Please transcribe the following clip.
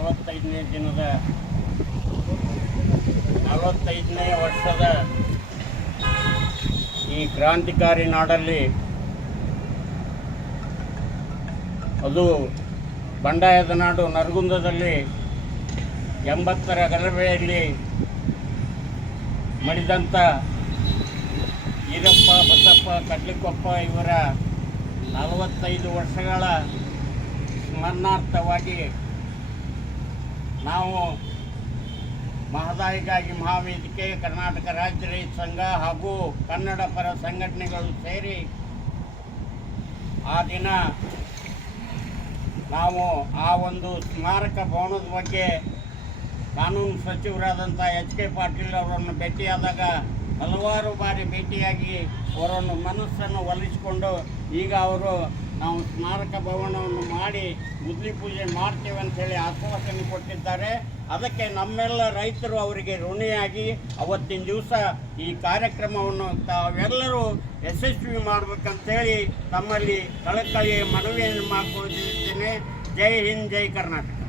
ನಲವತ್ತೈದನೇ ದಿನದ ನಲವತ್ತೈದನೇ ವರ್ಷದ ಈ ಕ್ರಾಂತಿಕಾರಿ ನಾಡಲ್ಲಿ ಅದು ಬಂಡಾಯದ ನಾಡು ನರಗುಂದದಲ್ಲಿ ಎಂಬತ್ತರ ಗಲಭೆಯಲ್ಲಿ ಮಡಿದಂಥ ಈರಪ್ಪ, ಬಸಪ್ಪ, ಕಡ್ಲಿಕೊಪ್ಪ ಇವರ ನಲವತ್ತೈದು ವರ್ಷಗಳ ಸ್ಮರಣಾರ್ಥವಾಗಿ ನಾವು ಮಹದಾಯಿಗಾಗಿ ಮಹಾವೇದಿಕೆ, ಕರ್ನಾಟಕ ರಾಜ್ಯ ರೈತ ಸಂಘ ಹಾಗೂ ಕನ್ನಡ ಪರ ಸಂಘಟನೆಗಳು ಸೇರಿ ಆ ದಿನ ನಾವು ಆ ಒಂದು ಸ್ಮಾರಕ ಭವನದ ಬಗ್ಗೆ ಕಾನೂನು ಸಚಿವರಾದಂಥ ಎಚ್ ಕೆ ಪಾಟೀಲ್ ಅವರನ್ನು ಭೇಟಿಯಾದಾಗ ಹಲವಾರು ಬಾರಿ ಭೇಟಿಯಾಗಿ ಅವರನ್ನು ಮನಸ್ಸನ್ನು ಒಲಿಸಿಕೊಂಡು ಈಗ ಅವರು ನಾವು ಸ್ಮಾರಕ ಭವನವನ್ನು ಮಾಡಿ ಮುದ್ಲಿ ಪೂಜೆ ಮಾಡ್ತೇವೆ ಅಂತೇಳಿ ಆಶ್ವಾಸನೆ ಕೊಟ್ಟಿದ್ದಾರೆ. ಅದಕ್ಕೆ ನಮ್ಮೆಲ್ಲ ರೈತರು ಅವರಿಗೆ ಋಣಿಯಾಗಿ ಅವತ್ತಿನ ದಿವಸ ಈ ಕಾರ್ಯಕ್ರಮವನ್ನು ತಾವೆಲ್ಲರೂ ಯಶಸ್ವಿ ಮಾಡಬೇಕಂತೇಳಿ ತಮ್ಮಲ್ಲಿ ಕಳಕಳಿಯ ಮನವಿಯನ್ನು ಮಾಡಿಕೊಳ್ತಿದ್ದೇನೆ. ಜೈ ಹಿಂದ್, ಜೈ ಕರ್ನಾಟಕ.